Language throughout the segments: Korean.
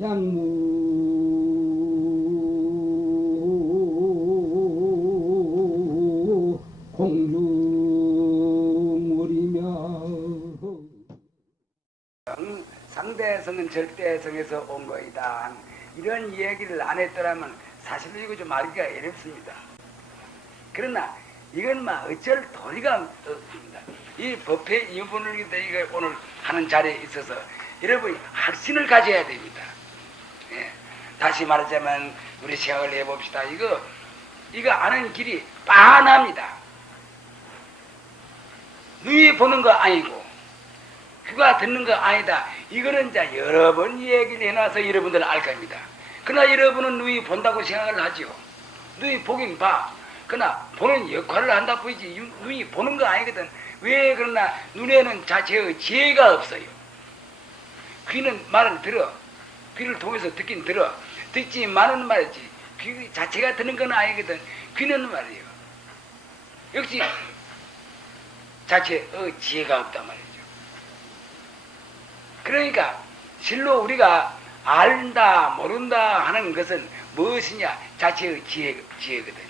양무 공중물이며 상대성은 절대성에서 온 거이다. 이런 얘기를 안 했더라면 사실 이거 좀 알기가 어렵습니다. 그러나 이건 막 어쩔 도리가 없습니다. 이 법회 이분을 오늘 하는 자리에 있어서 여러분이 확신을 가져야 됩니다. 예. 다시 말하자면 우리 생각을 해봅시다. 이거 아는 길이 빤합니다. 눈이 보는 거 아니고 귀가 듣는 거 아니다. 이거는 이제 여러 번 얘기를 해놔서 여러분들은 알 겁니다. 그러나 여러분은 눈이 본다고 생각을 하죠. 눈이 보긴 봐. 그러나 보는 역할을 한다 보이지 눈이 보는 거 아니거든. 왜 그러나 눈에는 자체의 지혜가 없어요. 귀는 말을 들어. 귀를 통해서 듣긴 들어. 듣지만은 말이지 귀 자체가 듣는 건 아니거든. 귀는 말이에요. 역시 자체의 지혜가 없단 말이죠. 그러니까 실로 우리가 알다 모른다 하는 것은 무엇이냐? 자체의 지혜거든요.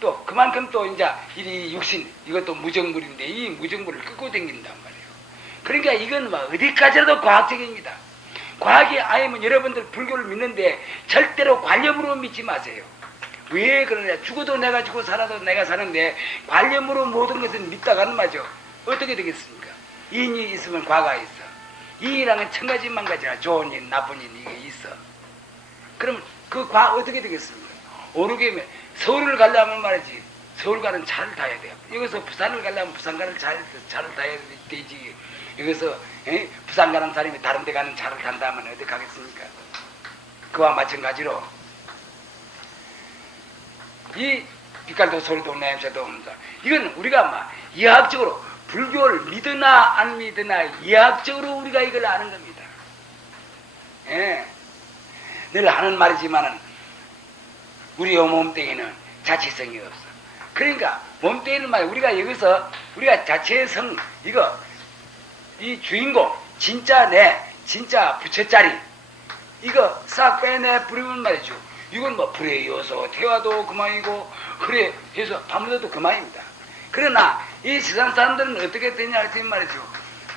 또 그만큼 또 이제 이 육신 이것도 무정물인데 이 무정물을 끌고 다닌단 말이에요. 그러니까 이건 뭐 어디까지라도 과학적입니다. 과학이 아니면 여러분들 불교를 믿는데 절대로 관념으로 믿지 마세요. 왜 그러냐? 죽어도 내가 죽고 살아도 내가 사는데 관념으로 모든 것을 믿다가는 말이죠. 어떻게 되겠습니까? 인이 있으면 과가 있어. 인이랑은 천 가지 만 가지나 좋은 인, 나쁜 인 이게 있어. 그럼 그 과 어떻게 되겠습니까? 어느 게임에 서울을 가려면 말이지 서울 가는 차를 타야 돼요. 여기서 부산을 가려면 부산 가는 차를 타야 되지. 여기서 부산 가는 사람이 다른 데 가는 차를 탄다면 어디 가겠습니까? 그와 마찬가지로 이 빛깔도 소리도 냄새도 없는다. 이건 우리가 막 이학적으로 불교를 믿으나 안 믿으나 이학적으로 우리가 이걸 아는 겁니다. 예. 늘 하는 말이지만은 우리 몸뚱이는 자체성이 없어. 그러니까 몸뚱이는 말 우리가 여기서 우리가 자체의 성 이거 이 주인공 진짜 내 진짜 부처짜리 이거 싹 빼내 부리면 말이죠. 이건 뭐 불의 요소 태화도 그만이고 그래 해서 밤새도 그만입니다. 그러나 이 세상 사람들은 어떻게 되냐 할 때 말이죠.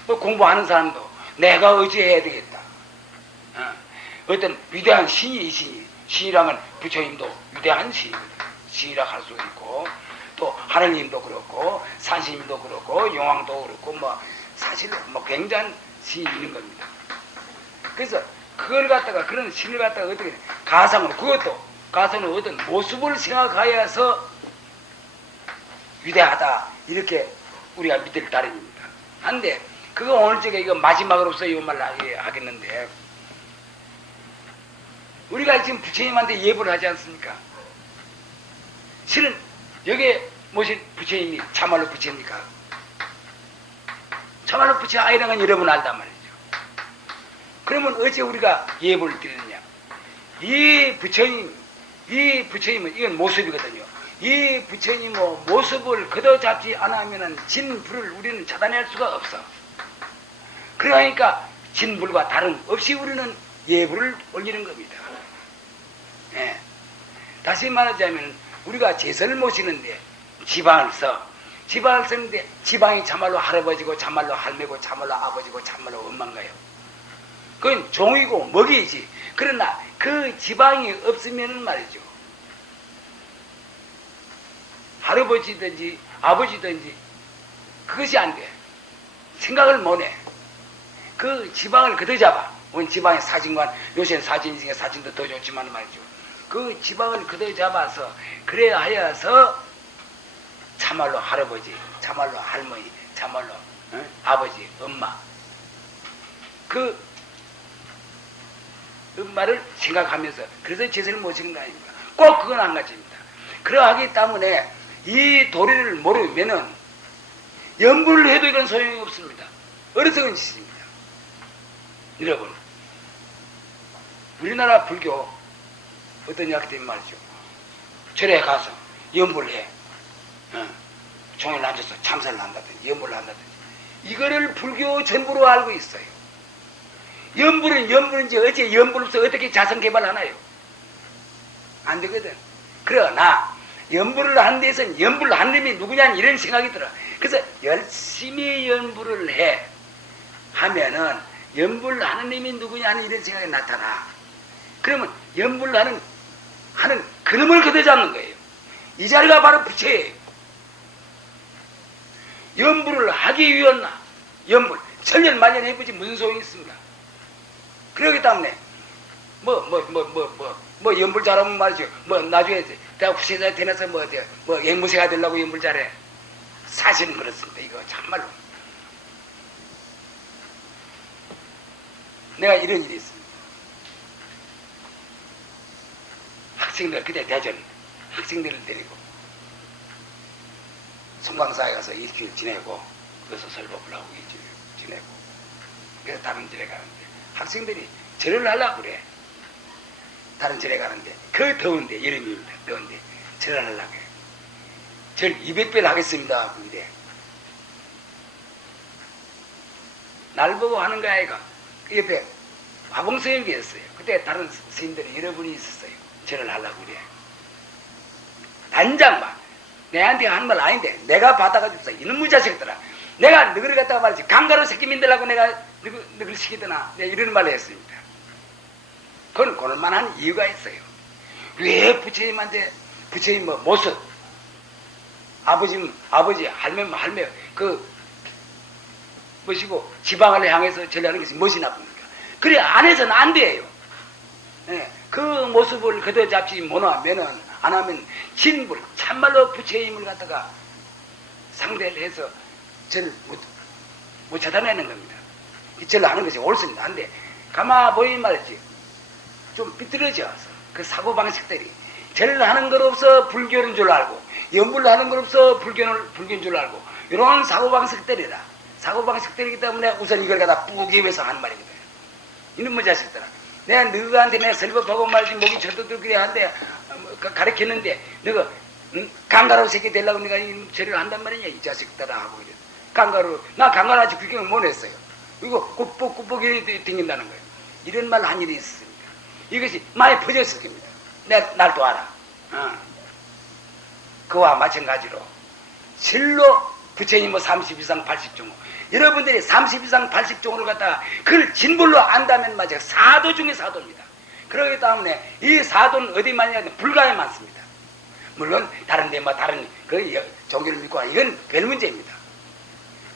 뭐 공부하는 사람도 내가 의지해야 되겠다. 어떤 위대한 신이 있으니 신이랑은 부처님도 위대한 신이거든. 신이라 할 수 있고 또 하늘님도 그렇고 산신님도 그렇고 용왕도 그렇고 뭐 사실 뭐 굉장한 신이 있는 겁니다. 그래서 그걸 갖다가 그런 신을 갖다가 어떻게 가상으로 그것도 가상으로 어떤 모습을 생각하여서 위대하다 이렇게 우리가 믿을 따름입니다. 한데 그거 오늘 저게 이거 마지막으로서 이 말을 하겠는데 우리가 지금 부처님한테 예불을 하지 않습니까? 실은 여기에 모신 부처님이 참말로 부처입니까? 참말로 부처 아니라는 건 여러분 알단 말이죠. 그러면 어째 우리가 예불을 드리느냐? 이 부처님은 이건 모습이거든요. 이 부처님 모습을 걷어잡지 않으면 진불을 우리는 차단할 수가 없어. 그러니까 진불과 다름없이 우리는 예불을 올리는 겁니다. 예. 다시 말하자면 우리가 제선을 모시는데 지방을 쓰는데 지방이 참말로 할아버지고 참말로 할매고 참말로 아버지고 참말로 엄마인가요? 그건 종이고 먹이지. 그러나 그 지방이 없으면 말이죠. 할아버지든지 아버지든지 그것이 안 돼. 생각을 못해. 그 지방을 걷어잡아. 오늘 지방의 사진관, 요새는 사진 중에 사진도 더 좋지만 말이죠. 그 지방을 걷어잡아서 그래야 하여서 참말로 할아버지, 참말로 할머니, 참말로 아버지, 엄마 그 엄마를 생각하면서 그래서 제사를 모시는 거 아닙니까? 꼭 그건 안 가집니다. 그러하기 때문에 이 도리를 모르면은 연구를 해도 이건 소용이 없습니다. 어리석은 짓입니다. 여러분 우리나라 불교 어떤 약들 말이죠. 절에 가서 연불을 해. 종일 앉아서 참선을 한다든지 연불을 한다든지 이거를 불교 전부로 알고 있어요. 연불인지 어째 연불 없어 어떻게 자선 개발하나요? 안 되거든. 그러나 연불을 하는 데서는 연불 하느님이 누구냐는 이런 생각이 들어. 그래서 열심히 연불을 해 하면은 연불 하느님이 누구냐는 이런 생각이 나타나. 그러면 연불 하는 그놈을 걷어잡는 거예요. 이 자리가 바로 부처예요. 연불을 하기 위한 연불 천년만년 해보지 무슨 소용이 있습니다. 그렇기 때문에 연불 잘하면 말이죠. 나중에 내가 후세자 되면서 앵무새가 되려고 연불 잘해. 사실은 그렇습니다. 이거 참말로. 내가 이런 일이 있습니다. 학생들 그때 대전 학생들을 데리고 송광사에 가서 일주일 지내고 거기서 설법을 하고 일주일 지내고 그래서 다른 절에 가는데 학생들이 절을 하려고 그래. 다른 절에 가는데 그 더운데 여름입니다. 더운데 절을 하려고 해. 절 200배를 하겠습니다 하고 이래. 날 보고 하는 거 아이가. 그 옆에 화봉스님이 있었어요. 그때 다른 스님들이 여러 분이 있었어요. 절을 하려고 그래. 단장만 내한테 하는 말 아닌데 내가 받아가지고 이놈의 자식들아 내가 너희를 갖다가 말이지 강가로 새끼 민들라고 내가 너희를 시키더나 내가 이런 말을 했습니다. 그건 그럴만한 이유가 있어요. 왜 부처님한테 부처님 모습 아버지 할매 뭐시고 지방을 향해서 절하는 것이 무엇이 나쁩니까? 그래 안 해서는 안 돼요. 네, 그 모습을 그대로 잡지 못하면은 안 하면 진불 참말로 부처님을 갖다가 상대를 해서 절을 못 찾아내는 겁니다. 절을 하는 것이 옳습니다. 안돼 가만 보이면 말이지 좀 삐뚤어져서 그 사고방식들이 절을 하는 것 없어 불교인 줄 알고 연불을 하는 것 없어 불교인 줄 알고 이런 사고방식들이라 사고방식들이기 때문에 우선 이걸 갖다 뿌기 위해서 하는 말이거든. 이놈의 자식들아 내가 너희한테 내가 설법하고 말이지 목이 저도들 그래 한데 가르쳤는데 너가 강가로 새끼 되려고 내가 이 절을 한단 말이냐 이 자식들아 하고 이래. 나 강가로 아직 구경을 못 했어요. 이거 꾹꾹꾹꾹이 튕긴다는 거예요. 이런 말 한 일이 있습니다. 이것이 많이 퍼졌을 겁니다. 날 도와라. 그와 마찬가지로 실로 부처님 30이상 80종호 여러분들이 30이상 80종호를 갖다가 그걸 진불로 안다면 맞아요. 사도 중에 사도입니다. 그렇기 때문에 이 사도는 어디 많냐면 불가에 많습니다. 물론 다른 데 다른 그 종교를 믿고 하는 이건 별 문제입니다.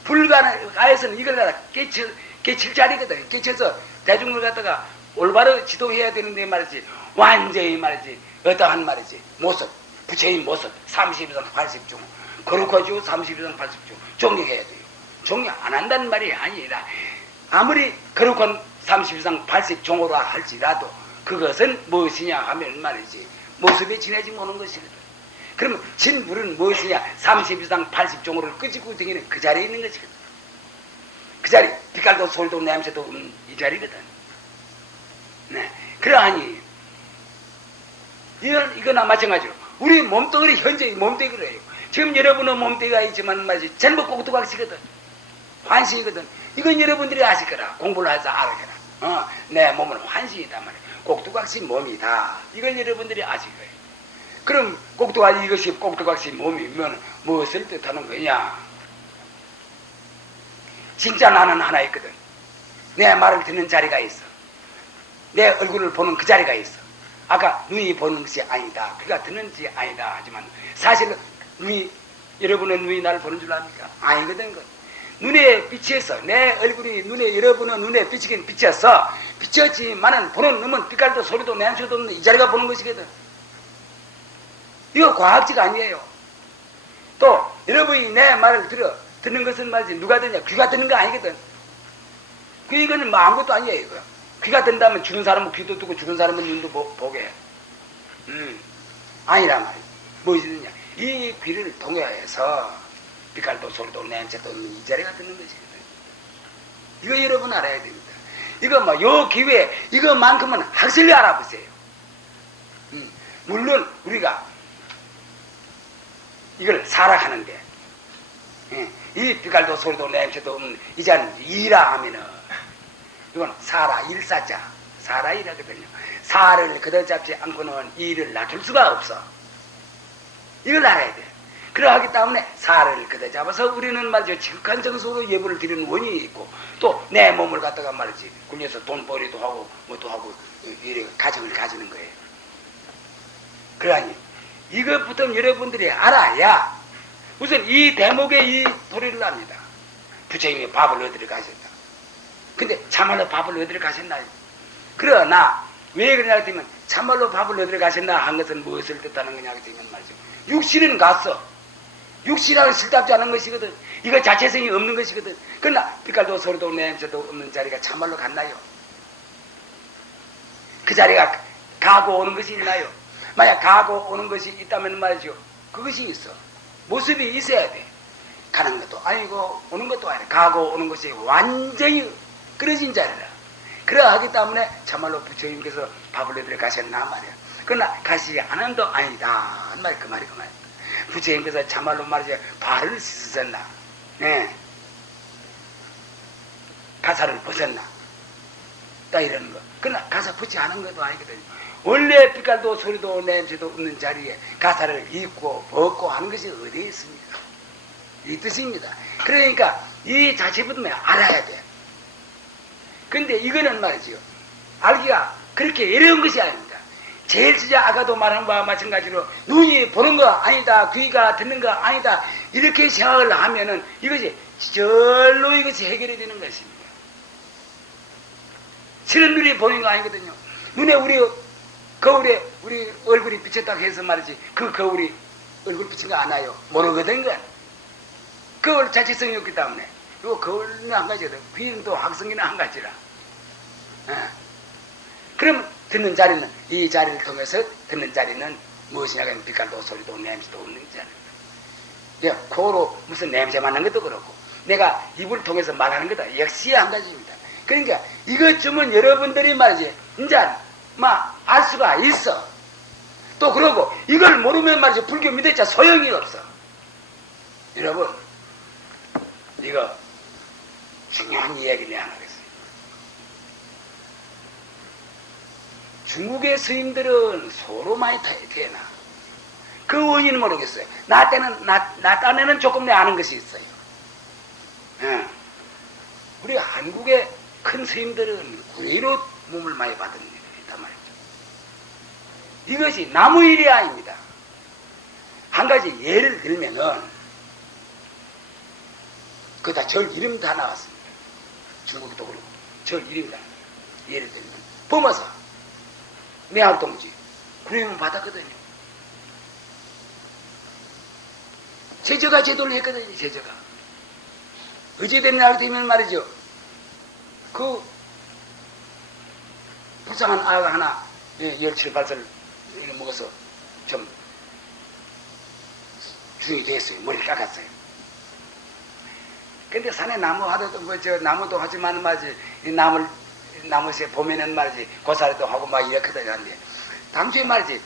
불가에서는 이걸 갖다 깨칠 자리거든. 깨쳐서 대중을 갖다가 올바로 지도해야 되는데 말이지 완전히 말이지 어떠한 말이지 모습 부처님 모습 30이상 80종호 거룩하죠. 30이상 80종호 존경해야 돼요. 존경 안 한다는 말이 아니라 아무리 거룩한 30이상 80종호라 할지라도 그것은 무엇이냐 하면 말이지 모습에 지내지 못하는 것이거든. 그러면 진불은 무엇이냐 30이상 80종호를 끄집고 다니는 그 자리에 있는 것이거든. 그 자리 빛깔도 소리도 냄새도 없는 이 자리거든. 네, 그러하니 이거나 마찬가지로 우리 몸뚱아리 현재 몸뚱이 그래요. 지금 여러분은 몸뚱이가 있지만 말이지 전부 꼭두각시거든. 환신이거든. 이건 여러분들이 아실 거라. 공부를 해서 알아라. 내 몸은 환신이다 말이야. 꼭두각시 몸이다. 이건 여러분들이 아실 거예요. 그럼 꼭두각시 이것이 꼭두각시 몸이면 무엇을 뜻하는 거냐? 진짜 나는 하나 있거든. 내 말을 듣는 자리가 있어. 내 얼굴을 보는 그 자리가 있어. 아까 눈이 보는 것이 아니다. 귀가 듣는 것이 아니다. 하지만 사실은 여러분은 눈이 나를 보는 줄 압니까? 아니거든. 눈에 비치어서 내 얼굴이 여러분은 눈에 비치긴 비쳤어. 비쳤지만은 보는 놈은 빛깔도 소리도 냄새도 없는 이 자리가 보는 것이거든. 이거 과학적 아니에요. 또 여러분이 내 말을 듣는 것은 말이지 누가 듣냐? 귀가 듣는 거 아니거든. 이거는 뭐 아무것도 아니에요. 이거. 귀가 듣는다면 죽은 사람은 귀도 듣고 죽은 사람은 눈도 보게 해. 아니란 말이지. 무엇이냐? 이 귀를 통해서 빛깔도 소리도 냄새도 없는 이 자리가 듣는 것이거든. 이거 여러분 알아야 됩니다. 이거 뭐 요 기회에 이거만큼은 확실히 알아보세요. 물론 우리가 이걸 살아가는데 이 빛깔도 소리도 냄새도 없는 이 자리는 이라 하면은 이건 사라, 일사자, 사라이라거든요. 사를 걷어잡지 않고는 이를 놔둘 수가 없어. 이걸 알아야 돼. 그러하기 때문에 사를 걷어잡아서 우리는 말이죠. 지극한 정서로 예불을 드리는 원인이 있고, 또 내 몸을 갖다가 말이지 굴려서 돈벌이도 하고 뭐도 하고 이래 가정을 가지는 거예요. 그러니 이것부터 여러분들이 알아야 우선 이 대목에 이 도리를 압니다. 부처님이 밥을 얻으러 가셨다. 근데 참말로 밥을 얻으러 가셨나요? 그러나 왜 그러냐 했더니 참말로 밥을 얻으러 가셨나 한 것은 무엇을 뜻하는 거냐 했더니 말이죠. 육신은 갔어. 육신하고 실답지 않은 것이거든. 이거 자체성이 없는 것이거든. 그러나 빛깔도 소리도 냄새도 없는 자리가 참말로 갔나요? 그 자리가 가고 오는 것이 있나요? 만약 가고 오는 것이 있다면 말이죠. 그것이 있어. 모습이 있어야 돼. 가는 것도 아니고 오는 것도 아니고 가고 오는 것이 완전히 끊어진 자리라. 그러하기 때문에 참말로 부처님께서 밥을 얻으러 가셨나 말이야. 그러나 가시지 않은도 아니다. 그 말이 그 말이야. 부처님께서 참말로 말이죠. 발을 씻으셨나? 네. 가사를 벗었나? 딱 이러는 거. 그러나 가사 벗지 않은 것도 아니거든요. 원래 빛깔도 소리도 냄새도 없는 자리에 가사를 입고 벗고 하는 것이 어디에 있습니까? 이 뜻입니다. 그러니까 이 자체부터 알아야 돼. 근데 이거는 말이죠. 알기가 그렇게 어려운 것이 아닙니다. 제일 진짜 아까도 말한 바와 마찬가지로 눈이 보는 거 아니다, 귀가 듣는 거 아니다, 이렇게 생각을 하면은 이것이 절로 이것이 해결이 되는 것입니다. 실은 눈이 보는 거 아니거든요. 눈에 우리 거울에 우리 얼굴이 비쳤다고 해서 말이지 그 거울이 얼굴 비친 거 아나요? 모르거든. 거울 자체성이 없기 때문에. 이거 거울은 한 가지거든. 귀는 또 확성기는 한 가지라. 그럼 듣는 자리는 이 자리를 통해서 듣는 자리는 무엇이냐 하면 빛깔도 소리도 냄새도 없는 자리. 코로 무슨 냄새 맡는 것도 그렇고 내가 입을 통해서 말하는 것도 역시 한 가지입니다. 그러니까 이것쯤은 여러분들이 말이지 이제 막 알 수가 있어. 또 그러고 이걸 모르면 말이지 불교 믿었자 소용이 없어. 여러분 이거 중요한 이야기를 하나 하겠습니다. 중국의 스님들은 소로 많이 태어나. 그 원인은 모르겠어요. 나 딴에는 조금 내 아는 것이 있어요. 우리 한국의 큰 스님들은 구리로 몸을 많이 받은 일이 있단 말이죠. 이것이 나무 일이 아닙니다. 한 가지 예를 들면은 그 다 절 이름 다 나왔습니다. 중국도 그렇고 절 이름 다. 예를 들면 범어사 매할동지 구리문 받았거든요. 제자가 제도를 했거든요. 제자가 어찌된 날 되면 말이죠. 그 불쌍한 아가 하나 17, 8살 먹어서 좀 중이 됐어요. 머리를 깎았어요. 근데 산에 나무 하도 나무도 하지만 말이지 나무새 보면은 말이지 고사리도 하고 막 이렇거든요. 근데 당초에 말이지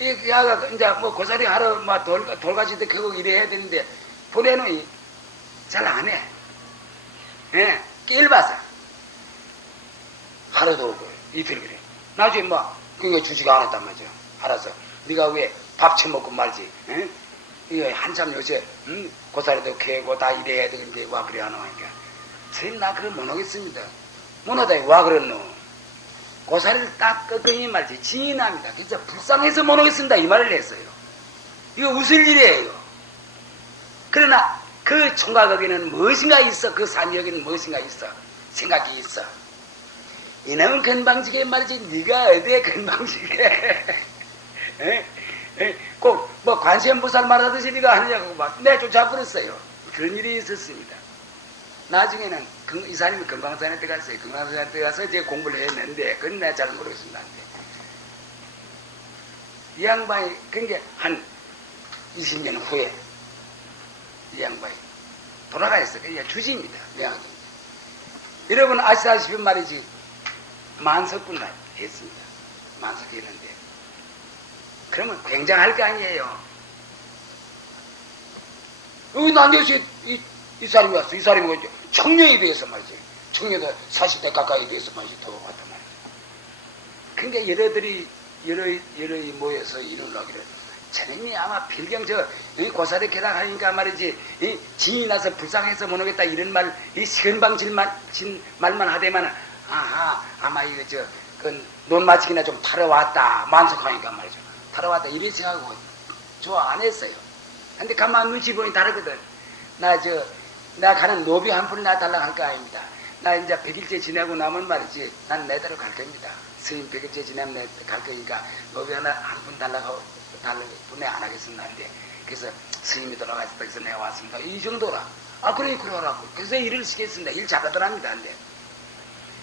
이 아가 이제 뭐 고사리 하러 막 돌가지도 결국 이래야 되는데 보내놓이 잘 안 해. 낄봐서 하루도 오고 이틀 그래. 나중에 뭐 그거 주지가 않았단 말이죠. 알아서 네가 왜 밥 처먹고 말지. 이거 한참 요새 고사리도 캐고 다 이래야 되는데 와 그래 하노 하니까 선생님 나 그걸 못 하겠습니다. 못하다 와 그랬노. 고사리를 딱 꺾으니 말지 진이 납니다. 진짜 불쌍해서 못 하겠습니다. 이 말을 했어요. 이거 웃을 일이에요. 그러나 그 총각 여기는 무엇인가 있어. 그 산 여기는 무엇인가 있어. 생각이 있어. 이놈은 건방지게 말이지 네가 어디에 건방지게 꼭 뭐 관세음보살 말하듯이 네가 하느냐고 막 내쫓아버렸어요. 그런 일이 있었습니다. 나중에는 이 사람이 금강산에 들어갔어요. 금강산에 들어가서 이제 공부를 했는데 그건 내가 잘 모르겠습니다. 이 양반이 그게 한 20년 후에 이 양반이 돌아가 있어요. 그냥 주지입니다. 여러분 아시다시피 말이지 만석분 했습니다. 만석 했는데 그러면 굉장할 거 아니에요. 여기 난데서 이 사람이 왔어. 이 사람이 청년이 되어서 말이지 청년도 40대 가까이 돼서만 더 왔단 말이야. 그러니까 여러들이 모여서 이런 하기를 저놈이 아마 필경 여기 고사리 개락하니까 말이지 진이 나서 불쌍해서 못 오겠다 이런 말 이 시건방진 말만 하대만 아마 이거 논 마치기나 좀 타러 왔다 만족하니까 말이죠. 타러 왔다 이런 생각하고 좋아 안 했어요. 근데 가만 눈치 보니 다르거든. 나 가는 노비 한 푼 나 달라고 할 거 아닙니다. 나 이제 100일째 지내고 나면 말이지 난 내대로 갈 겁니다. 스님 100일째 지내면 갈 거니까 노비 한 푼 달라고 분해 안 하겠습니다. 그래서 스님이 돌아가셨다 그래서 내가 왔습니다. 이 정도라. 그래 그러라고. 그래서 일을 시켰습니다. 일 잘하더랍니다.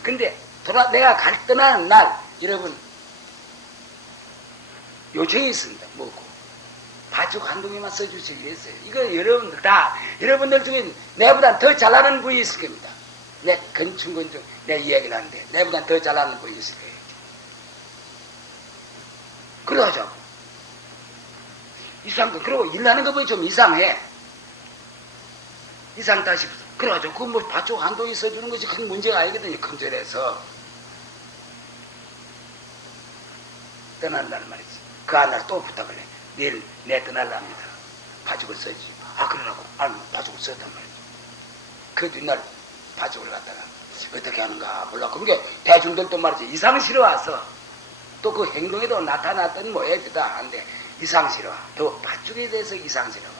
근데 내가 갈 떠나는 날 여러분 요청이 있습니다. 뭐고 밭죽 한 동이만 써주세요 이랬어요. 이거 여러분들 중에 내보다 더 잘나는 분이 있을 겁니다. 내 건충 내 이야기를 하는데 내보다 더 잘나는 분이 있을 거예요. 그러자고. 이상도 그러고 일하는 거 보니 좀 이상해. 이상하다 싶어서 그러죠. 그 뭐 밭죽 한 동이 써주는 것이 큰 문제가 아니거든요. 금절에서 떠난다는 말이지. 그 안날 또 부탁을 해. 내일 내 떠날랍니다. 밭죽을 써지. 그러라고. 밭죽을 썼단 말이지. 그 뒷날 밭죽을 갖다가 어떻게 하는가 몰라. 그게 대중들도 말이지 이상시러 와서 또 그 행동에도 나타났던 모양이다 한데 이상시러 와. 또 밭죽에 대해서 이상시러 와.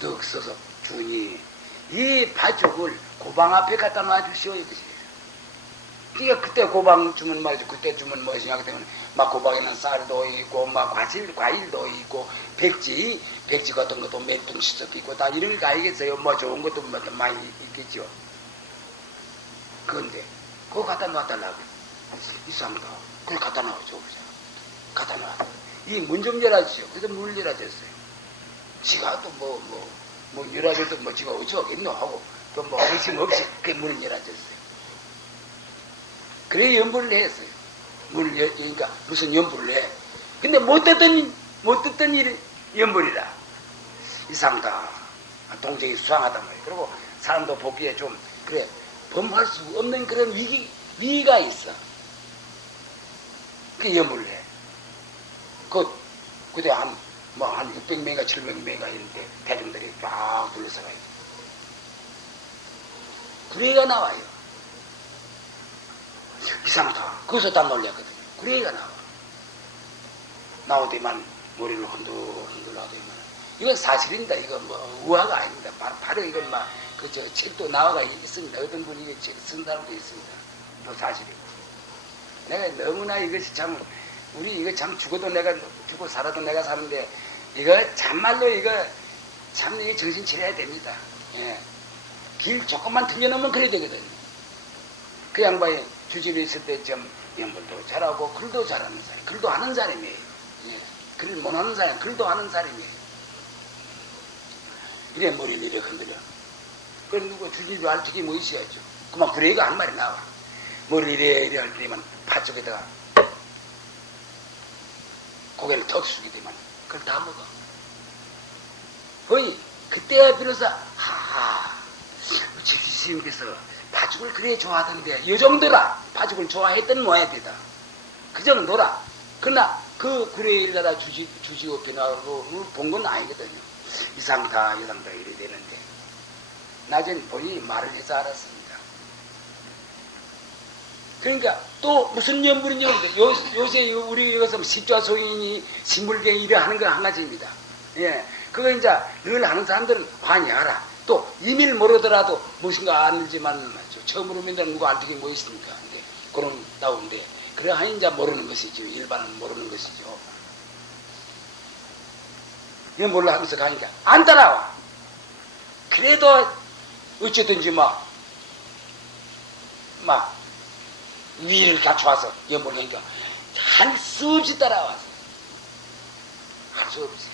뚝 써서 주니 이 밭죽을 고방 앞에 갖다 놔주시오 이것이. 그러니까 그때 고방 주면 말이죠. 그때 주면 무엇이냐 그 때문에 막 고방에는 쌀도 있고 막 과일도 있고 백지 같은 것도 몇 둥씩도 있고 다 이런 거 알겠어요. 뭐 좋은 것도 많이 있겠죠. 그런데 그거 갖다 놔달라고. 이상하다. 그걸 갖다 놔줘. 갖다 놔. 이 문 좀 열어주죠. 그래서 문을 열어줬어요. 지가 또 뭐 열어줘도 뭐 지가 어쩌겠노 하고 또 뭐 의심 없이 그 문을 열어줬어요. 그래 연부를 했어요. 문을 그러니까 무슨 연부를 해. 근데 못 듣던 일 연부리라. 이상하다. 동정이 수상하단 말이에요. 그리고 사람도 보기에 좀 그래 범할 수 없는 그런 위기가 있어. 그 연부를 해. 그때 한 600명인가 700명인가 있는데 대중들이 쫙 둘러서가 있어. 그래가 나와요. 이상하다. 거기서 다 놀렸거든요. 그래가 나와. 나오더만 머리를 흔들하더만. 이건 사실입니다. 이건 뭐 우화가 아닙니다. 바로 이건 막 책도 나와가 있습니다. 어떤 분이 이거 쓴 사람도 있습니다. 또 사실이고. 내가 너무나 이것이 참 우리 이거 참 죽어도 내가 죽고 살아도 내가 사는데 이거 참말로 이거 정신 차려야 됩니다. 예. 길 조금만 틀려놓으면 그래야 되거든요. 그 양반이 주집에 있을 때 좀 연불도 잘하고 글도 잘하는 사람, 글도 하는 사람이에요. 예. 글을 못하는 사람, 글도 하는 사람이에요. 이래 머리를 이래 흔들려. 그럼 누구 주집에 할 적이 뭐 있어야죠. 그만 그래가 한 말이 나와. 머리를 이래 할 때만 팥쪽에다가 고개를 턱 숙이게 되면 그걸 다 먹어. 거의 그때야 비로소 주스님께서 팥죽을 그래 좋아하던데 이 정도라 팥죽을 좋아했던 모양이다. 그 정도라. 그러나 그 구례일 나라 주지고 변화로 본 건 아니거든요. 이상다 이래 되는데 나중에 본인이 말을 해서 알았습니다. 그러니까 또 무슨 연불인지 모르겠어요. 요새 우리 여기서 십좌소인이 신불경이 이래 하는 건 한 가지입니다. 예. 그거 이제 늘 하는 사람들은 많이 알아. 또 이밀 모르더라도 무엇인가 알지만 맞죠. 처음으로 맨날 누가 알 적이 뭐 있습니까? 근데 그런 나오는데 그래 하니 이제 모르는 것이죠. 일반은 모르는 것이죠. 이거 몰라 하면서 가니까 안 따라와. 그래도 어쨌든지 막 위를 갖춰와서 연불하니까 할 수 없이 따라와서 할 수 없이.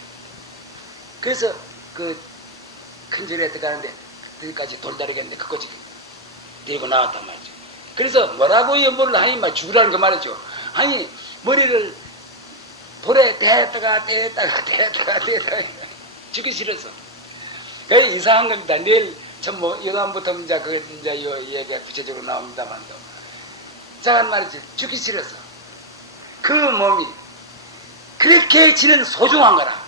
그래서 그 큰절에 들어가는데 거기까지 돌다리겠는데 그거지 데리고 나왔단 말이죠. 그래서 뭐라고 연불을 하니 막 죽으라는 거 말이죠. 아니 머리를 돌에 대다가 죽기 싫어서 이상한 겁니다. 내일 참 뭐 여간부터 이제 그 이제 요 얘기가 구체적으로 나옵니다만도. 자, 말이지. 죽기 싫어서. 그 몸이 그렇게 지는 소중한 거라.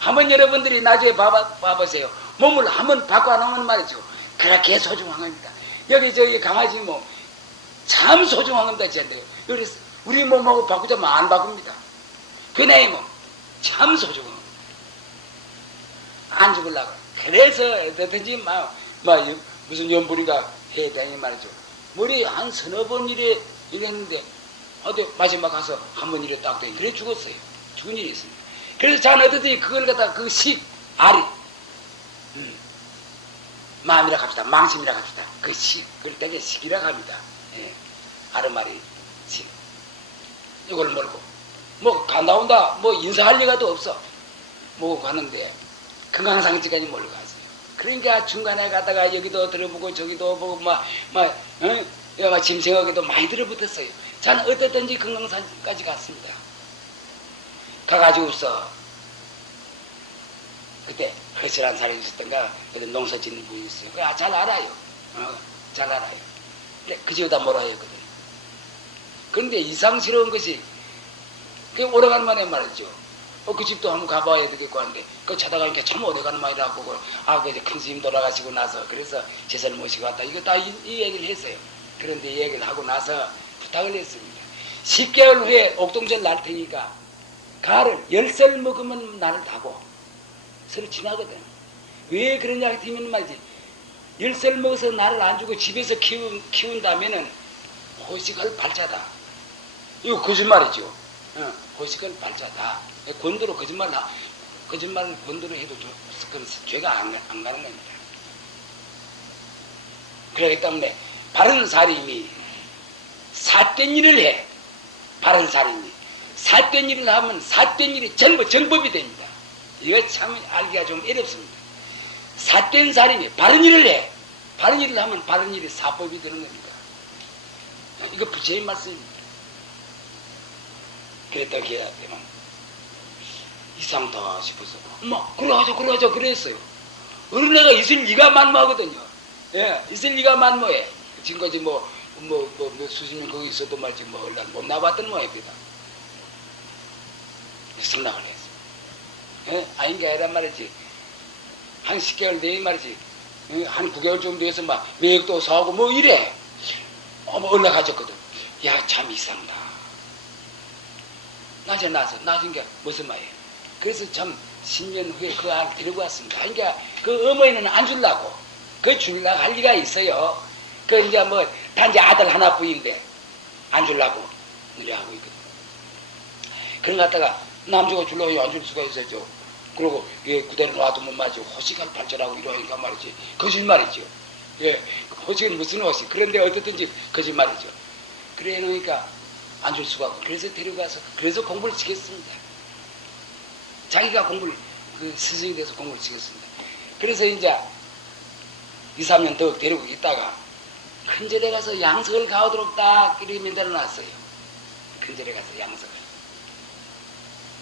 한번 여러분들이 나중에 봐보세요. 몸을 한번 바꿔놓으면 말이죠. 그렇게 소중한 겁니다. 여기 저기 강아지 몸 참 소중한 겁니다. 진짜. 여기 우리 몸하고 바꾸자면 안 바꿉니다. 그 나이 몸 참 소중한 겁니다. 안 죽으려고. 그래서 어떻든지 무슨 연불인가 해야 되니 말이죠. 머리 한 서너 번 이랬는데 어디 마지막 가서 한 번 이래 딱 되니 그래 죽었어요. 죽은 일이 있습니다. 그래서 자는 어떻든지 그걸 갖다 그 알이 마음이라 합시다. 망심이라 합시다. 그 그걸 되게 식이라 합니다. 예. 아르마리 식. 이걸 몰고 뭐 간다온다 뭐 인사할 리가도 없어. 뭐 가는데 건강상지까지 몰고 갔어요. 그러니까 중간에 가다가 여기도 들어보고 저기도 보고 막 짐승에게도 많이 들어붙었어요. 저는 어떻든지 건강산까지 갔습니다. 가가지고서 그때 허술한 사람이 있었던가 농사 짓는 분이 있어요. 잘 알아요. 잘 알아요. 그 집에다 뭐라 했거든요. 그런데 이상스러운 것이 오래간 만에 말이죠. 그 집도 한번 가봐야 되겠고 하는데 그 찾아가니까 참 오래간 만이라고 그제 큰 스님 돌아가시고 나서 그래서 제사를 모시고 왔다. 이거 다 이 얘기를 했어요. 그런데 이 얘기를 하고 나서 부탁을 했습니다. 10개월 후에 옥동절 날 테니까 가를 10살 먹으면 나를 다고 서로 지나거든. 왜 그러냐 하면 말이지. 10살 먹어서 나를 안 주고 집에서 키운다면은 호식할 발자다. 이거 거짓말이죠. 호식할 발자다. 권도로 거짓말 권도로 해도 그건 죄가 안 가는 겁니다. 그렇기 때문에 바른 살인이 삿된 일을 해. 바른 살인이 삿된 일을 하면 삿된 일이 전부 정법이 됩니다. 이거 참 알기가 좀 어렵습니다. 삿된 살인이 바른 일을 해. 바른 일을 하면 바른 일이 사법이 되는 겁니다. 이거 부처의 말씀입니다. 그랬다고 해야 되면 이상하다 싶어서 그러하자 그랬어요. 어른애가 있을 리가 만무하거든요. 예, 있을 리가 만무해. 지금까지 수십 년 거기 있어도 말이지 못 나봤던 모양입니다. 승낙을 했어. 예? 아닌 게 아니라 말이지. 한 10개월 내에 말이지. 한 9개월 정도 해서 외역도 사오고 이래. 올라가졌거든. 야, 참 이상하다. 낮은 게 무슨 말이에요. 그래서 참 10년 후에 그 아를 데리고 왔습니다. 그러니까 그 어머니는 안 주려고. 그 주려고 할 리가 있어요. 그 이제 단지 아들 하나뿐인데 안 주려고 노래하고 있거든. 그런 거 갖다가 남자가 주려고 안 줄 수가 있었죠. 그리고 그대로 놔두면 말이죠. 호식할 발전하고 이러니까 말이지. 거짓말이죠. 예, 호식은 무슨 호식. 그런데 어떻든지 거짓말이죠. 그래 놓으니까 안 줄 수가 없고. 그래서 데려가서 그래서 공부를 시켰습니다. 자기가 스승이 돼서 공부를 시켰습니다. 그래서 이제 2, 3년 더 데리고 있다가 큰절에 가서 양석을 가오도록 딱 이렇게 만들어놨어요. 큰절에 가서 양석을.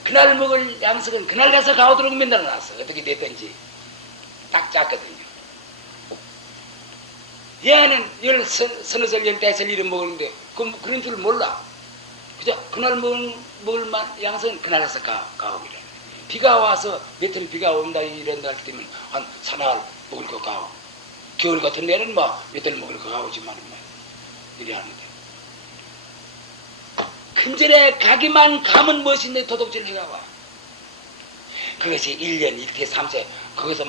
그날 먹을 양석은 그날 가서 가오도록 만들어놨어. 어떻게 됐든지. 딱 짰거든요. 얘는 서너 살, 15살 이름 먹었는데 그런 줄 몰라. 그저 그날 먹을 양석은 그날 가서 가오기래. 비가 와서 며칠 비가 온다 이런다 할 때면 한 사나흘 먹을 거 가오. 겨울 같은 데는 며칠 먹을 거 가오지만 이래 하는데. 큰절에 가기만 가면 무엇인데 도둑질 해가 와. 그것이 1년, 1태, 3세, 거기서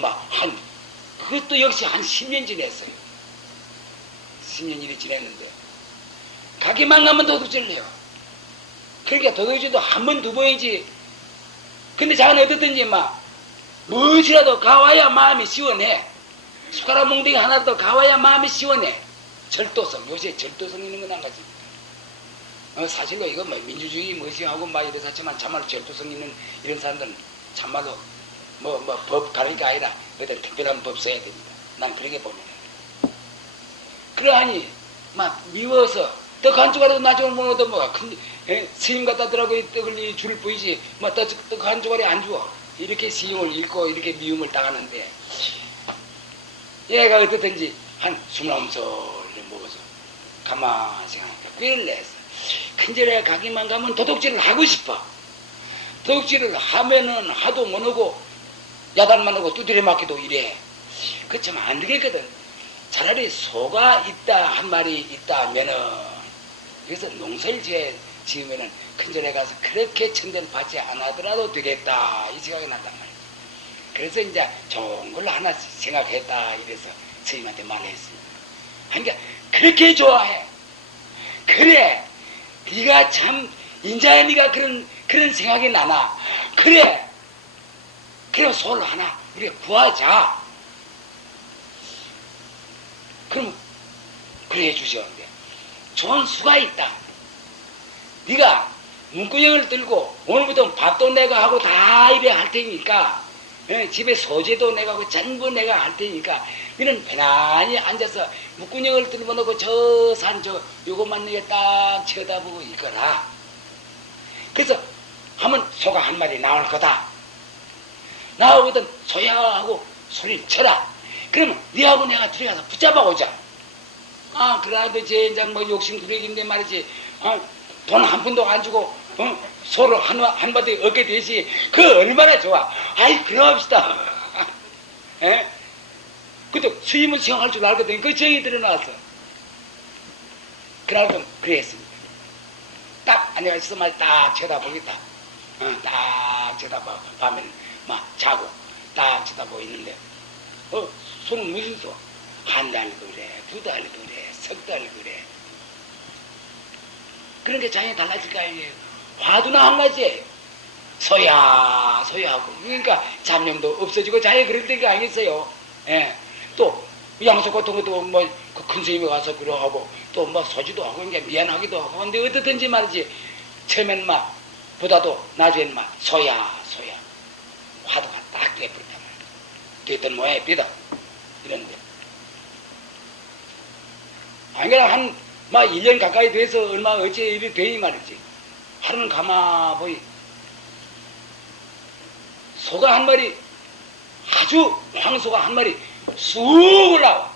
그것도 역시 한 10년 지냈어요. 10년 일이 지냈는데, 가기만 가면 도둑질을 해요. 그러니까 도둑질도 한 번, 두 번이지. 근데 자기는 어떻든지 무엇이라도 가와야 마음이 시원해. 숟가락 몽둥이 하나라도 가와야 마음이 시원해. 절도성, 요새 절도성 있는 건 안 가지. 사실로 이거 민주주의 무엇이하고 이래서지만 참말로 절도성 있는 이런 사람들은 참말로 법 가르는 게 아니라 어떤 특별한 법 써야 됩니다. 난 그렇게 봅니다. 그러하니 미워서 떡 한 조각이라도 나중에 못 얻어 스님 갖다 더라고 떡을 줄 뿐이지 떡 한 조각이 안 주어. 이렇게 시임을 잃고 이렇게 미움을 당하는데 얘가 어떻든지 한 숨나무소를 먹어서 가만히 생각하니까 꾀를 냈어. 큰절에 가기만 가면 도둑질을 하고 싶어. 도둑질을 하면은 하도 못하고 야단만 하고 두드려 맞기도 이래. 그렇지만 안 되겠거든. 차라리 소가 있다 한 마리 있다 하면은, 그래서 농사를 지으면은 큰절에 가서 그렇게 천대를 받지 않아더라도 되겠다 이 생각이 났단 말이야. 그래서 이제 좋은 걸로 하나 생각했다 이래서 스님한테 말했습니다. 그러니까 그렇게 좋아해. 그래 네가 참 인자야, 네가 그런 생각이 나나. 그래 소를 하나 우리가 구하자. 그럼 그래 주셨는데 좋은 수가 있다. 네가 문구형을 들고 오늘부터 밥도 내가 하고 다 이래 할 테니까, 집에 소재도 내가 하고 전부 내가 할 테니까 너는 편안히 앉아서 문구형을 들고 놓고 저 산 요것만 내가 딱 쳐다보고 있거라. 그래서 하면 소가 한 마리 나올 거다. 나오거든 소야 하고 소리를 쳐라. 그러면 네하고 내가 들어가서 붙잡아 오자. 그래도 제 인장 뭐 욕심 구력인데 말이지. 돈 한 푼도 안 주고 소를 한 마디 얻게 되지. 그 얼마나 좋아. 아이 그러합시다. 예? 그때 수임은 수용할 줄 알거든. 그 정이 드러나왔어. 그날도 그랬습니다. 딱 앉아서 말 딱 쳐다보겠다. 딱 쳐다보면 막 자고 딱 쳐다보고 있는데 소는 무슨 소? 한 달 그래, 두 달 그래, 석 달 그래. 그런 게 자연이 달라질 거 아니에요. 화두나 한 가지예요. 소야 하고. 그러니까 잡념도 없어지고 자연이 그럴 때가 아니겠어요. 예. 또 양소 같은 것도 뭐 큰 스님이 와서 그러하고 또 뭐 소지도 하고 그러니까 미안하기도 하고. 근데 어떻든지 말이지 처음엔 막 보다도 나중에는 막 소야 화두가 딱 돼버렸단 말이야. 됐던 모양이 되다 이런데. 그러니까 막 1년 가까이 돼서 얼마 어째 일이 되니 말이지. 하루는 가마보이 소가 한 마리, 아주 황소가 한 마리 쑥 올라와.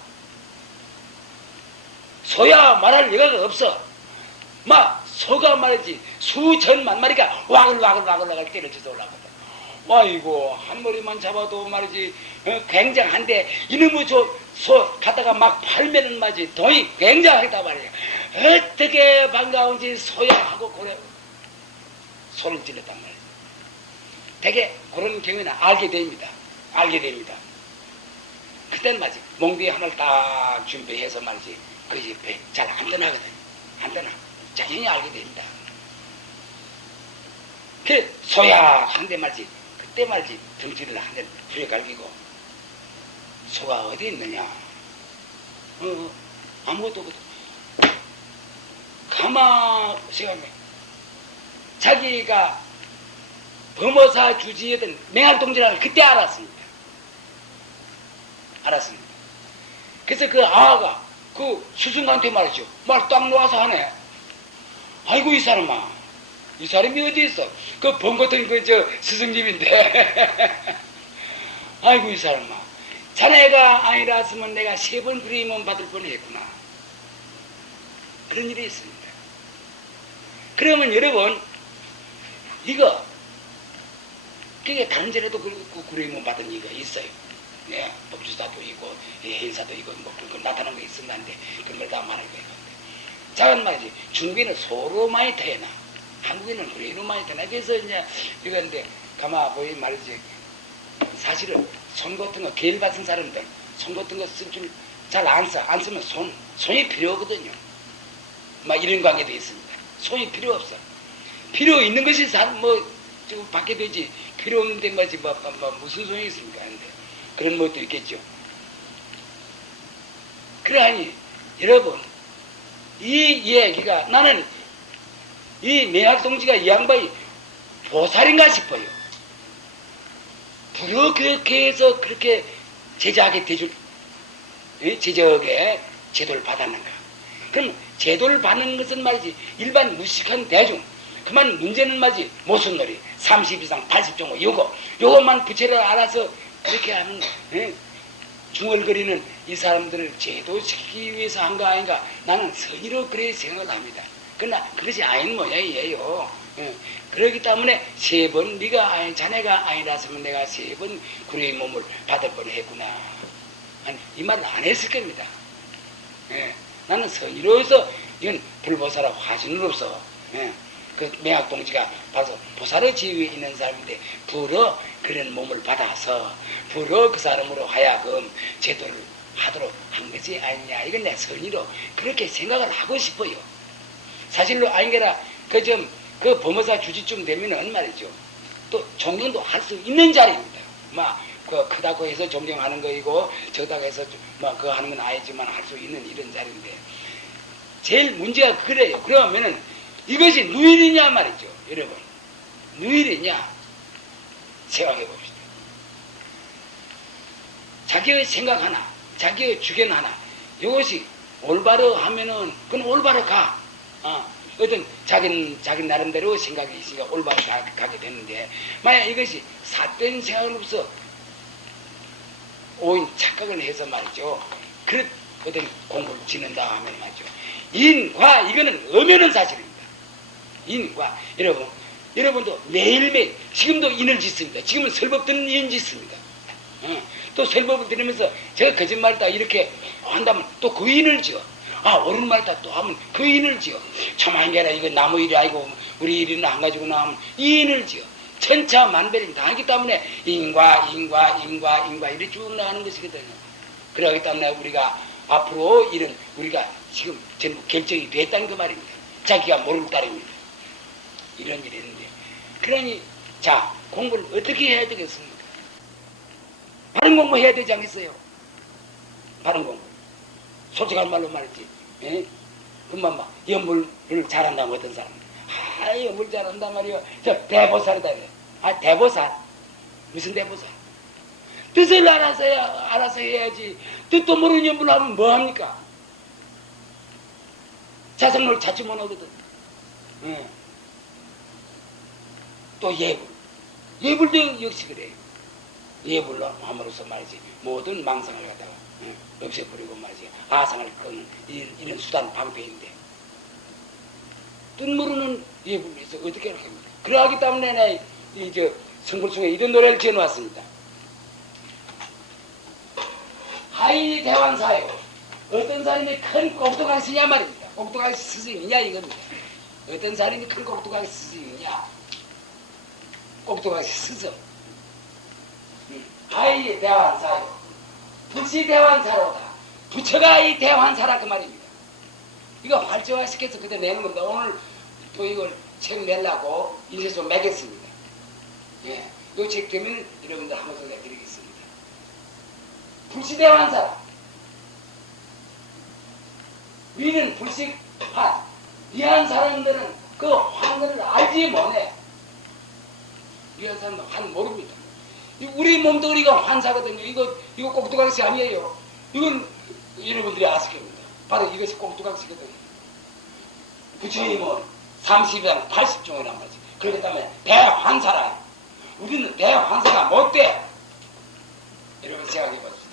소야 말할 여가가 없어. 막 소가 말이지 수천만 마리가 와글와글 때려쳐서 올라가거든. 아이고 한 마리만 잡아도 말이지 굉장한데 이놈의 소 갖다가 막 팔면은 말이지 돈이 굉장하다 말이야. 어떻게 반가운지 소야 하고 그래 소를 질렀단 말이야. 되게 그런 경우는 알게 됩니다. 그때는 말이지 몽둥이 하나를 딱 준비해서 말이지 그것이 잘 안 떠나거든. 안 떠나. 자연히 알게 됩니다. 그 소야 한대 말이지 그때 말이지 덩치를 한 대 부려갈기고 소가 어디 있느냐? 아무것도 없거든. 가만 생각해. 자기가 범어사 주지였던 맹활동지라는 그때 알았습니다. 그래서 그 아가 그 스승한테 말이죠. 말 딱 놓아서 하네. 아이고 이 사람이 어디 있어? 그 번거통 스승님인데. 아이고 이 사람아. 자네가 아니랐으면 내가 3번 그리면 받을 뻔했구나. 그런 일이 있습니다. 그러면 여러분 이거 그게 다른 절에도 그리면 받은 이유가 있어요. 예, 법주사도 있고 행사도 있고 뭐 그런 거 나타난 거 있었는데 그런 걸 다 말할 거예요. 작은 말이지 중국에는 소로 많이 태어나, 한국에는 그리로 많이 태어나. 그래서 이제 이건데 가만 보이 말이지 사실은 손 같은 거 개일 같은 사람들 손 같은 거 쓸 줄 잘 안 써. 안 쓰면 손이 필요하거든요. 막 이런 관계도 있습니다. 손이 필요 없어. 필요 있는 것이 좀 받게 되지. 필요 없는데 무슨 소용이 있습니까? 근데 그런 것도 있겠죠. 그러하니 여러분 이 얘기가 나는 이 매학동지가 이 양반이 보살인가 싶어요. 그렇게 해서 그렇게 제자하게 제적에 제도를 받았는가. 그럼 제도를 받는 것은 말이지 일반 무식한 대중. 그만 문제는 말이지 모순놀이 30 이상 80 정도 요것만 부채를 알아서 그렇게 하는 중얼거리는 이 사람들을 제도시키기 위해서 한 거 아닌가? 나는 선의로 그렇게 생각을 합니다. 그러나 그것이 아닌 모양이에요. 그렇기 때문에 세 번 네가 자네가 아니라서면 내가 세 번 구레의 몸을 받을 뻔했구나. 아니, 이 말을 안 했을 겁니다. 나는 선의로서 이건 불보살의 화신으로서 그 명학동지가 봐서 보살의 지위에 있는 사람인데 불어 그런 몸을 받아서 불어 그 사람으로 하여금 제도를 하도록 한 것이 아니냐. 이건 내 선의로 그렇게 생각을 하고 싶어요. 사실로 아니게라 그 범어사 주지쯤 되면은 말이죠. 또 존경도 할 수 있는 자리입니다. 그 크다고 해서 존경하는 거이고 적다고 해서 그거 하는 건 아니지만 할 수 있는 이런 자리인데 제일 문제가 그래요. 그러면은 이것이 누일이냐 말이죠. 여러분 누일이냐 생각해 봅시다. 자기의 생각 하나 자기의 주견 하나 이것이 올바로 하면은 그건 올바로 가. 어떤 자기 나름대로 생각이 있으니까 올바로 가게 되는데 만약 이것이 삿된 생각으로서 오인 착각을 해서 말이죠. 그런 어떤 공부를 짓는다 하면 말이죠. 인과 이거는 엄연한 사실입니다. 인과 여러분도 매일매일 지금도 인을 짓습니다. 지금은 설법 드는 인 짓습니다. 또 설법을 들으면서 제가 거짓말다 이렇게 한다면 또 그 인을 지어. 옳은 말이다 또 하면 그 인을 지어. 참 게라 이거 나무 일이 아니고 우리 일이나 안 가지고 나오면 이 인을 지어. 천차만별이 다 하기 때문에 인과 이렇게 쭉 나가는 것이거든요. 그러기 때문에 우리가 앞으로 이런 우리가 지금 전부 결정이 됐다는 그 말입니다. 자기가 모를 따름입니다. 이런 일이 있는데 그러니 자 공부를 어떻게 해야 되겠습니까? 바른 공부 해야 되지 않겠어요? 바른 공부. 솔직한 말로 말했지. 그만 연불을 잘한다면 어떤 사람? 연불 잘한단 말이요. 저 대보살이다 그래. 대보살? 무슨 대보살? 뜻을 알아서 해야지. 뜻도 모르는 연불 하면 뭐합니까? 자성을 찾지 못하거든. 또 예불도 역시 그래요. 예불로 함으로써 말이지 모든 망상을 갖다가 없애버리고 말이지 아상을 끄는 이런 수단 방패인데 뜻 모르는 예불로 해서 어떻게 이렇게 합니까? 그러하기 때문에 내가 성불중에 이런 노래를 지어놓았습니다. 하이 대왕사요. 어떤 사람이 큰 꼭두각을 쓰냐 말입니다. 꼭두각을 쓸 수 있느냐 이겁니다. 어떤 사람이 큰 꼭두각을 쓸 수 있느냐. 꼭두각을 쓰죠. 하이 대왕사요. 불시 대왕사로다. 부처가 이 대왕사라 그 말입니다. 이거 활성화시켜서 그때 내는 겁니다. 오늘 또 이걸 책 내려고 인쇄소 매겠습니다. 이 책 되면 여러분들 한번 소개해드리겠습니다. 불시 대왕사라. 위는 불식환. 이한 사람들은 그 환을 알지 못해. 이한 사람은 환 모릅니다. 우리 몸도 우리가 환사거든요. 이거 꼭두각시 아니에요. 이건 여러분들이 아실 겁니다. 바로 이것이 꼭두각시거든요. 부처님은 30장 80종이란 말이지. 그렇기 때문에 대환사라. 우리는 대환사가 못 돼. 여러분 생각해 봅시다.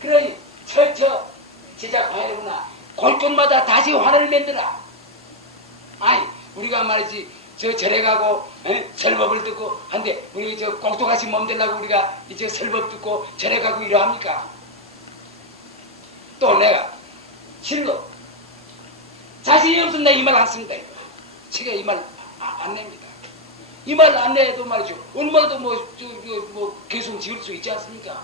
그러니 철저 제작화해구나. 골동마다 다시 환을 만들어. 우리가 말이지 저 절에 가고 설법을 듣고 한데 우리 저 꼭두같이 몸들라고 우리가 이제 설법 듣고 절에 가고 이러합니까? 또 내가 실로 자신이 없으면 내가 이 말 안 씁니다. 제가 이 말 안 냅니다. 이 말 안 내도 말이죠. 얼마도 계속 지을 수 있지 않습니까?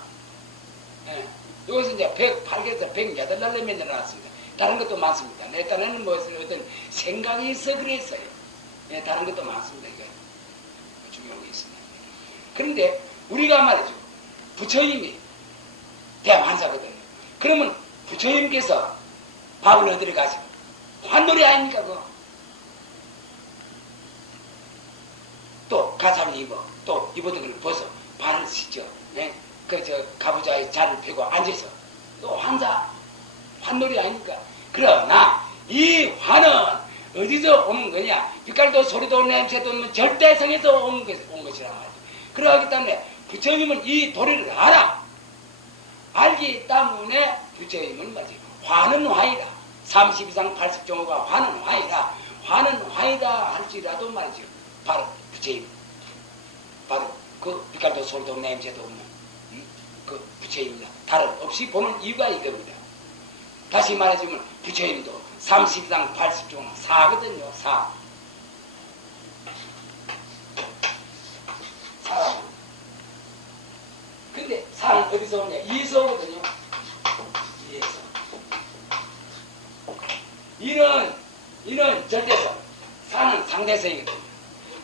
여기서 이제 108개에서 108날에 만들어 놨습니다. 다른 것도 많습니다. 내 딴에는 어떤 생각이 있어 그랬어요. 다른 것도 많습니다. 이게 중요한 게 있습니다. 그런데 우리가 말이죠. 부처님이 대환사거든요. 그러면 부처님께서 밥을 어디를 가시고 환놀이 아닙니까 그거? 또 가사를 입어 또 입어둔 걸 벗어 발을 씻죠. 가부좌에 자를 펴고 앉아서 또 환놀이 아닙니까? 그러나 이 환은 어디서 오는 거냐? 빛깔도 소리도 냄새도 절대성에서 온 것이란 말이죠. 그러기 때문에 부처님은 이 도리를 알아. 알기 때문에 부처님은 말이지 화는 화이다. 30 이상 80 정도가 화는 화이다. 화는 화이다 할지라도 말이죠. 바로 부처님, 바로 그 빛깔도 소리도 냄새도 없는 그 부처님이다. 다른 없이 보는 이유가 이겁니다. 다시 말해주면 부처님도 30 이상 80 정도 사거든요. 사. 근데 사는 어디서 오냐? 이에서 오거든요. 이에서. 이는 절대성, 사는 상대성이거든요.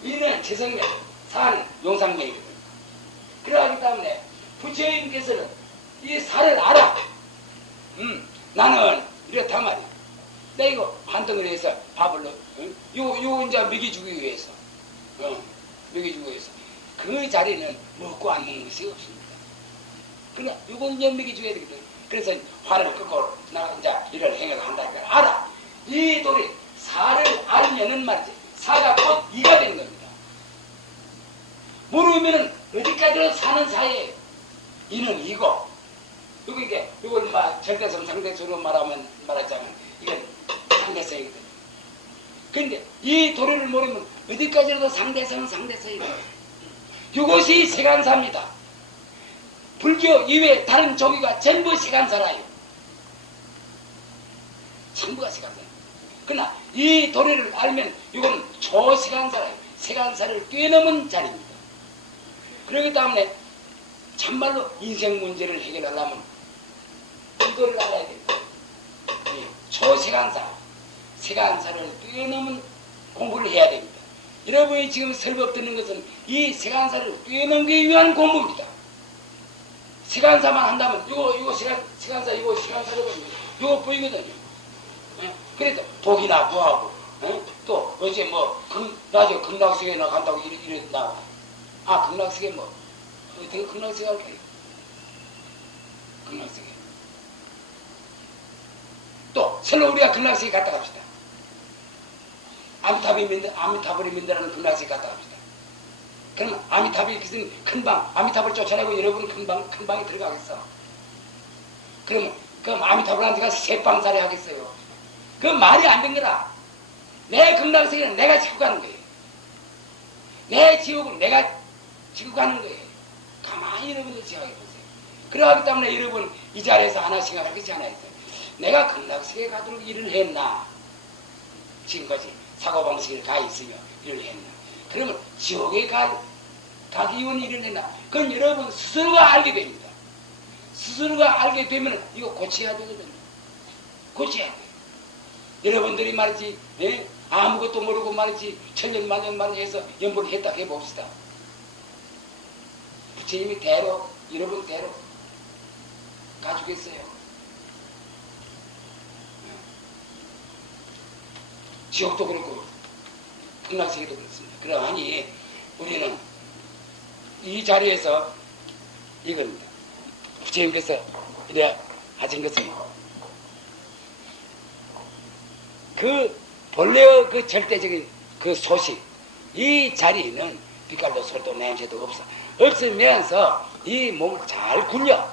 이는 지성명, 사는 용상명이거든요. 그러기 때문에 부처님께서는 이 사를 알아. 나는 이렇단 말이야. 나 이거 한 덩어리에서 밥을 넣어. 요 이제 먹여주기 위해서. 먹여주기 위해서. 그 자리는 먹고 안 먹는 것이 없습니다. 그러나 요건 이제 먹여줘야 되거든. 그래서 화를 끄고 나 이제 이런 행위를 한다니까. 알아. 이 돌이 사를 알면은 말이지. 사가 곧 이가 되는 겁니다. 모르면은 어디까지나 사는 사예요. 이는 이고. 이걸 절대성 상대성으로 말하자면 이건 상대성이거든. 그런데 이 도리를 모르면 어디까지라도 상대성은 상대성이거든. 이것이 세간사입니다. 불교 이외에 다른 종교가 전부 세간사라요. 전부가 세간사예요. 그러나 이 도리를 알면 이건 초세간사라요. 세간사를 뛰어넘은 자리입니다. 그렇기 때문에 참말로 인생 문제를 해결하려면 이거를 알아야 됩니다. 초세간사, 세간사를 뛰어넘은 공부를 해야 됩니다. 여러분이 지금 설법 듣는 것은 이 세간사를 뛰어넘기 위한 공부입니다. 세간사만 한다면 이거 세간사 이거 세간사거든요. 이거 보이거든요. 그래도 독이나 구하고 또 어제 나중에 극락세계 나간다고 이랬나. 극락세계 어떻게 극락세계 할까요? 극락세계. 또 설로 우리가 극락세계 갔다 갑시다. 아미타불이 민다라는 극락세계 갔다 갑시다. 그러면 아미타불이 무슨 큰 방, 아미타불 쫓아내고 여러분 큰 방에 들어가겠어. 그럼 아미타불한테 가서 색방살이 하겠어요. 그 말이 안 된 거라. 내 극락세계는 내가 지고 가는 거예요. 내 지옥은 내가 지고 가는 거예요. 가만히 여러분들 생각해 보세요. 그러기 때문에 여러분 이 자리에서 하나 생각할 것이 하나 있어요. 내가 극락세계에 가도록 일을 했나? 지금까지 사고방식을 가 있으며 일을 했나? 그러면 지옥에 가기 위한 일을 했나? 그건 여러분 스스로가 알게 됩니다. 스스로가 알게 되면 이거 고쳐야 되거든요. 고쳐야 돼요. 여러분들이 말이지, 아무것도 모르고 말이지, 천년만년 말이지 해서 연보를 했다 해봅시다. 부처님이 대로, 여러분 대로 가주겠어요. 지옥도 그렇고, 극락세계도 그렇습니다. 그러하니, 우리는 이 자리에서 이겁니다. 부처님께서 이래 하신 것은 본래의 그 절대적인 그 소식, 이 자리는 빛깔도 소리도 냄새도 없으면서 이 몸을 잘 굴려.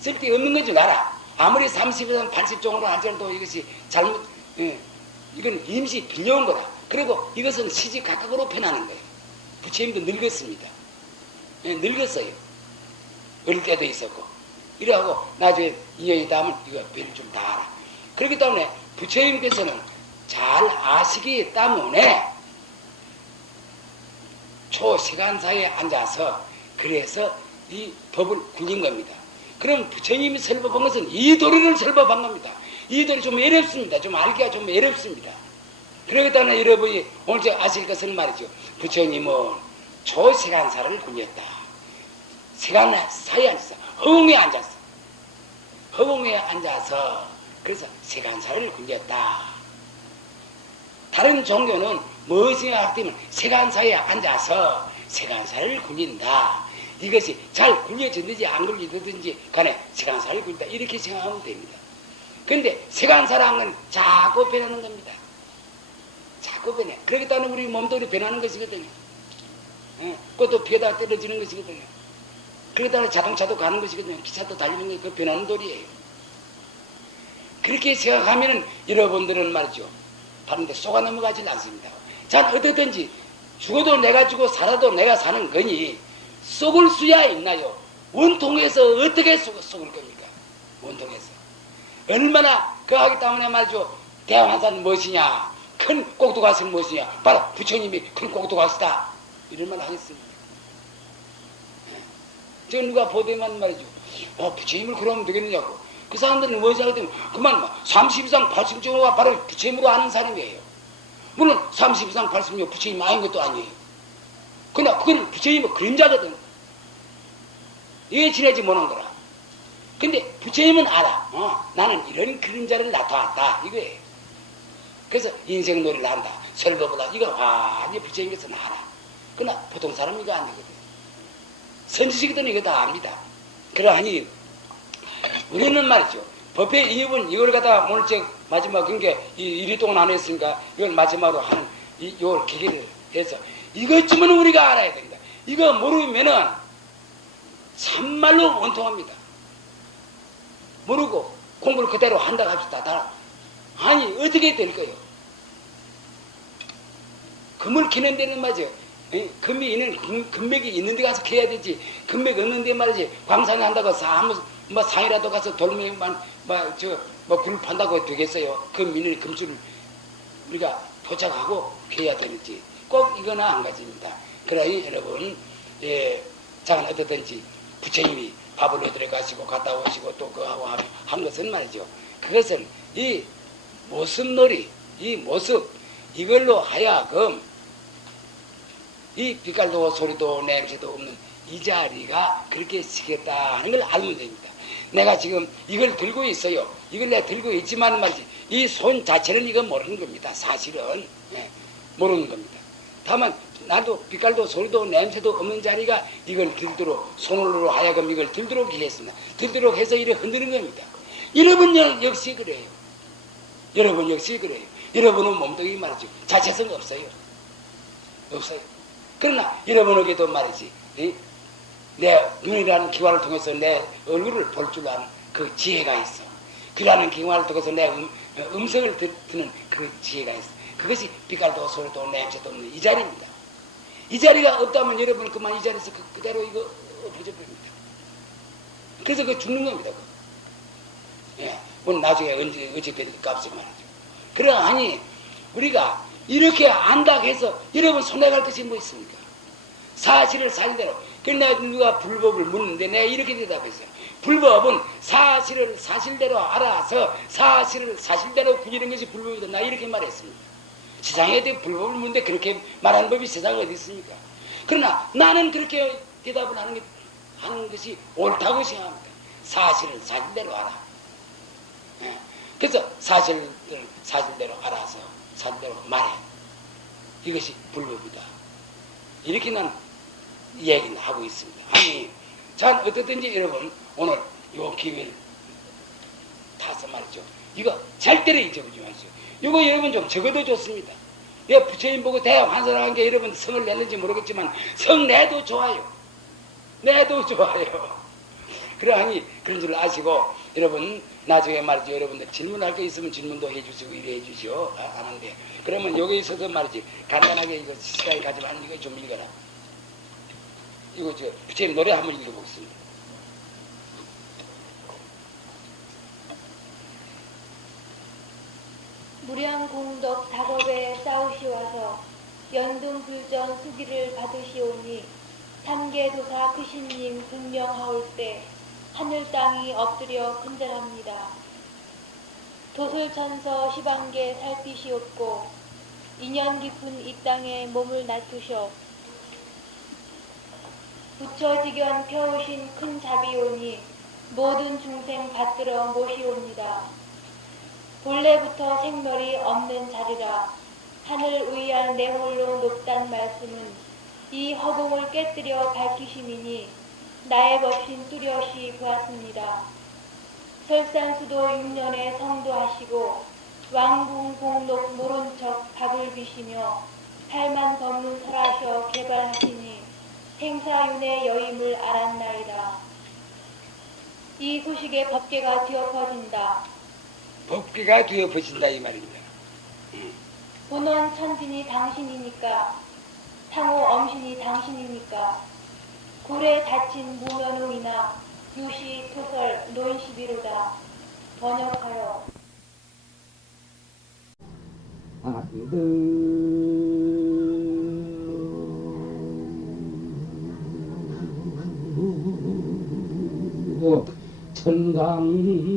쓸데없는 건 줄 알아. 아무리 30에서 80 정도로 하더라도 이것이 이건 임시 빌려온 거다. 그리고 이것은 시집 각각으로 변하는 거예요. 부처님도 늙었습니다. 늙었어요. 어릴 때도 있었고. 이러하고 나중에 인연이 닿으면 이거 별을 좀 다 알아. 그렇기 때문에 부처님께서는 잘 아시기 때문에 초시간사에 앉아서 그래서 이 법을 굴린 겁니다. 그럼 부처님이 설법한 것은 이 도리를 설법한 겁니다. 이 도리 좀 어렵습니다. 좀 알기가 좀 어렵습니다. 그렇기 때문에 여러분이 오늘 아실 것은 말이죠. 부처님은 초시간사를 굴렸다. 시간사에 앉아서 허공에 앉았어. 허공에 앉아서 그래서 세간사를 굴렸다. 다른 종교는 무엇이 할때면 세간사에 앉아서 세간사를 굴린다. 이것이 잘 굴려졌는지 안 굴려졌든지 간에 세간사를 굴린다. 이렇게 생각하면 됩니다. 근데 세간사라는 건 자꾸 변하는 겁니다. 자꾸 변해. 그렇기 때문에 우리 몸도 변하는 것이거든요. 그것도 피에다 떨어지는 것이거든요. 그러다가 자동차도 가는 것이거든요. 기차도 달리는 게 그 변하는 도리예요. 그렇게 생각하면은 여러분들은 말이죠. 바른데 속아 넘어가지 않습니다. 자, 어떻든지 죽어도 내가 죽고 살아도 내가 사는 거니 썩을 수야 있나요? 원통에서 어떻게 썩을 겁니까? 원통에서. 얼마나 그 하기 때문에 말이죠. 대왕한사는 무엇이냐? 큰 꼭두가시는 무엇이냐? 바로 부처님이 큰 꼭두가시다. 이런 말 하겠습니다. 저 누가 보더만 말이죠. 부처님을 그러면 되겠느냐고. 그 사람들은 무엇이 하거든? 그만 30 이상 80 정도가 바로 부처님으로 아는 사람이에요. 물론 30 이상 80이면 부처님 아닌 것도 아니에요. 그러나 그건 부처님의 그림자거든. 이게 지내지 못한 거라. 근데 부처님은 알아. 나는 이런 그림자를 나타났다. 이거예요. 그래서 인생놀이를 한다. 설거보다 이거 완전히 부처님께서는 알아. 그러나 보통 사람은 이거 안 되거든. 선지식들은 이거 다 압니다. 그러하니 우리는 말이죠. 법의 이입은 이걸 갖다가 오늘 마지막 그러니까 이리 동안 안 했으니까 이걸 마지막으로 하는 이걸 계기를 해서 이것쯤은 우리가 알아야 된다. 이거 모르면은 참말로 원통합니다. 모르고 공부를 그대로 한다고 합시다. 아니 어떻게 될까요? 금을 키는 데는 말이죠. 금이 있는 금맥이 있는 데 가서 캐야 되지. 금맥 없는 데 말이지. 광산에 한다고 뭐 상이라도 가서 돌멩이만 불 판다고 되겠어요. 금 있는 금줄을 우리가 도착하고 캐야 되는지 꼭 이거나 한 가지입니다. 그러니 여러분 자간 어떻든지 부처님이 밥을 얻으러 가시고 갔다 오시고 또 그하고 한 것은 말이죠. 그것은 이 모습놀이, 이 모습 이걸로 하여금 이 빛깔도 소리도 냄새도 없는 이 자리가 그렇게 지겠다는 걸 알면 됩니다. 내가 지금 이걸 들고 있어요. 이걸 내가 들고 있지만 말이지 이 손 자체는 이건 모르는 겁니다. 사실은 모르는 겁니다. 다만 나도 빛깔도 소리도 냄새도 없는 자리가 이걸 들도록 손으로 하여금 이걸 들도록 했습니다. 들도록 해서 이래 흔드는 겁니다. 여러분 역시 그래요. 여러분 역시 그래요. 여러분은 몸뚱이 말이죠. 자체성 없어요. 없어요. 그러나 여러분에게도 말이지 내 눈이라는 기관을 통해서 내 얼굴을 볼 줄 아는 그 지혜가 있어. 귀라는 기관을 통해서 내 음성을 듣는 그 지혜가 있어. 그것이 빛깔도 소리도 냄새도 없는 이 자리입니다. 이 자리가 없다면 여러분 그만 이 자리에서 그대로 이거 엎어져 버립니다. 그래서 그 죽는 겁니다. 오늘 나중에 어찌 될 값을 말하죠. 그러하니 우리가 이렇게 안다고 해서 여러분 손해갈 것이 뭐 있습니까? 사실을 사실대로. 그러나 누가 불법을 묻는데 내가 이렇게 대답했어요. 불법은 사실을 사실대로 알아서 사실을 사실대로 구지는 것이 불법이다. 나 이렇게 말했습니다. 세상에 대해 불법을 묻는데 그렇게 말하는 법이 세상에 어디 있습니까? 그러나 나는 그렇게 대답을 하는 것이 옳다고 생각합니다. 사실을 사실대로 알아. 그래서 사실을 사실대로 알아서 사실대로 말해. 이것이 불법이다. 이렇게 난 얘기는 하고 있습니다. 아니, 자, 어떻든지 여러분, 오늘 요 기회를 타서 말이죠. 이거 절대로 잊어버리지 마세요. 이거 여러분 좀 적어도 좋습니다. 내가 부처님 보고 대학 환설한 게 여러분 성을 냈는지 모르겠지만 성 내도 좋아요. 내도 좋아요. 그러하니 그런 줄 아시고 여러분 나중에 말이죠. 여러분들 질문할 게 있으면 질문도 해주시고 이래 해주시오. 하는데 그러면 여기 있어서 말이지 간단하게 이거 시간이 가지만 이거 좀 읽어라. 이거 저 부처님 노래 한번 읽어보겠습니다. 무량공덕 작업에 싸우시와서 연등불전 수기를 받으시오니 삼계도사 크신님 분명하올 때 하늘 땅이 엎드려 근절합니다. 도솔천서 시방계 살피시옵고 인연 깊은 이 땅에 몸을 낮추셔 부처지견 펴오신 큰 자비오니 모든 중생 받들어 모시옵니다. 본래부터 생멸이 없는 자리라 하늘 위한 내 홀로 높단 말씀은 이 허공을 깨뜨려 밝히심이니 나의 법신 뚜렷이 보았습니다. 설산수도 6년에 성도하시고 왕궁공록 모른 척 밥을 비시며 8만 법문 설하셔 개발하시니 행사윤의 여임을 알았나이다. 이 소식에 법계가 뒤엎어진다. 법계가 뒤엎어진다 이 말입니다. 본원 천진이 당신이니까, 상호 엄신이 당신이니까, 굴에 다친 무면웅이나 유시 토설 논시비로다. 번역하여. 천강무리요